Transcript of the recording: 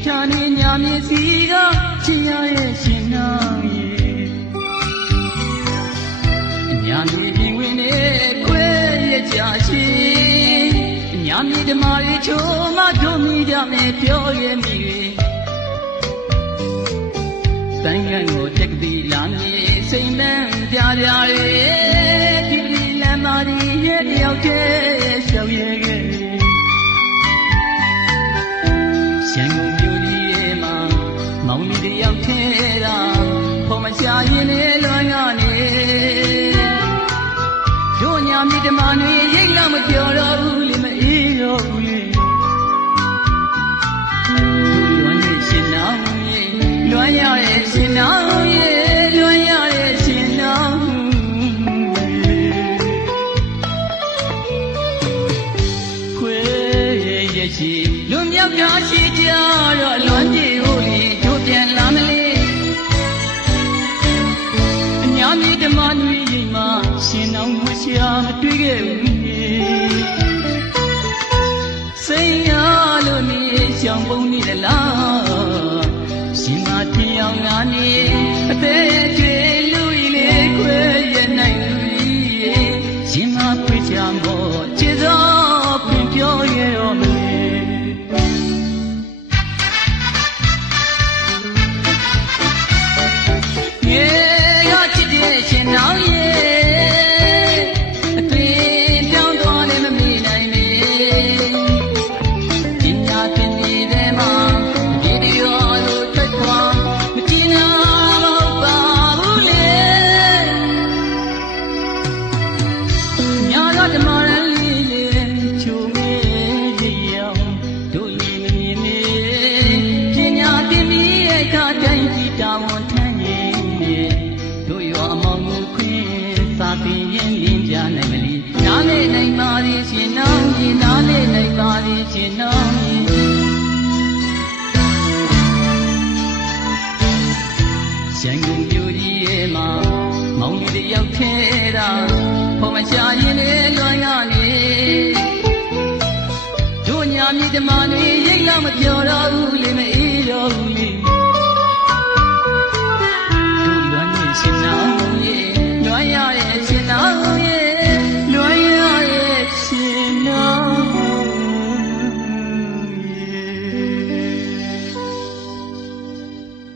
ွေးချာနေညာမြည်စီကချင်းရရဲ့ရှင်နာရဲ့ညာမြေပြင်ဝင်နေခွဲရကြရှိညာမြေဓမ္မရေချိုးမတို့မိကြမယ်ပြောရမည်တိုင်းငံကိုတက်ကတိလာမြေစိန်လန်းပြပြရဲဒီပလီလမ်းမာဒီရဲ့တယောက်တည်းရှောက်ရဲခဲ့ရှ ဖော်မချရင်လည်းလွမ်းကနေတို့ညာမိဓမ္မတွေရိတ်လာမပြောတော့ဘူးလေမအေးတော့ဘူးလေလွမ်းရဲ့ရှင်နောင်ရဲ့လွမ်းရရဲ့ရှင်နောင်ရဲ့လွမ်းရရဲ့ရှင်နောင်ခွေရဲ့ရဲ့ရှိလွန်မြောက်တာရှိကြတော့လွမ်းပြေ ရှာမတွေ့ခဲ့ဘူးစိတ်ရလို့နေရှောင်ပုံနေသလားရှင်မထင်အောင်ငါနေအသေးချွေ ဓမ္မတွေရိတ်လာမပြောတော့ဘူးလေမ